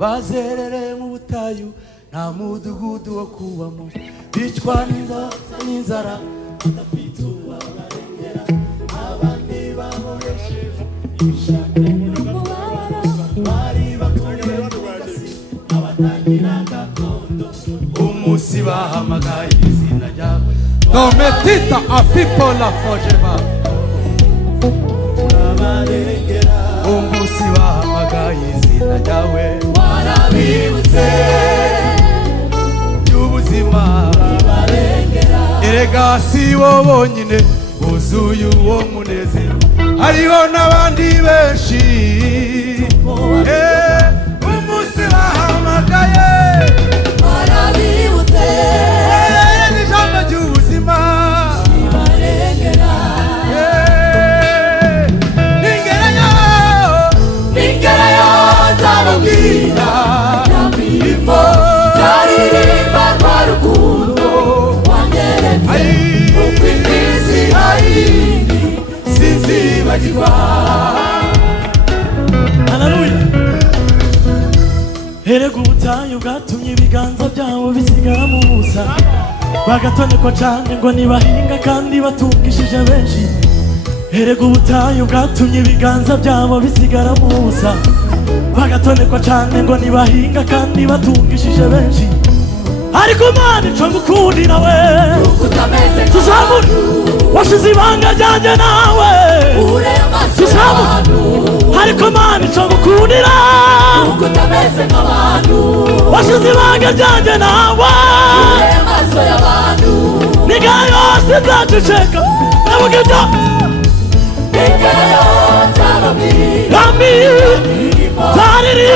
bazerere mu butayu nta mudugudu wo kubamo bicwa n'inzara badafite uwabarengera abandi babohesheje ibishaka n'umubabaro bari bakoreye mugasi abatagira gakondo umunsi bahamagaye izina ryawe Dometita a people la fojeba abarengera umunsi bahamagaye izina ryawe warabibutse y'ubuzima abarengera erega si wo bonyine wuzuye uwo munezero hariho n'abandi benshi umunsi bahamagaye warabibutse n'ijambo ry'ubuzima abarengera ningerayo nzababwira yamirimo zaririmba rwa rukundo wangeretse uko iminsi hayindi sinzibagirwa haleluya erega ubutayu bwatumye ibiganza byabo bisigara mu busa bagatonekwa cyane ngo nibahinga kandi batungishije benshi erega ubutayu bwatumye ibiganza byabo bisigara mu busa bagatonekwa cyane ngo nibahinga kandi batungishije benshi ariko Mana ico ngukundira we tuzamure washize ibanga ryanjye nawe tuzamure ariko Mana ico ngukundira washize ibanga ryanjye nawe niga yose nzaceceka navuga ibyo Nami, Tariri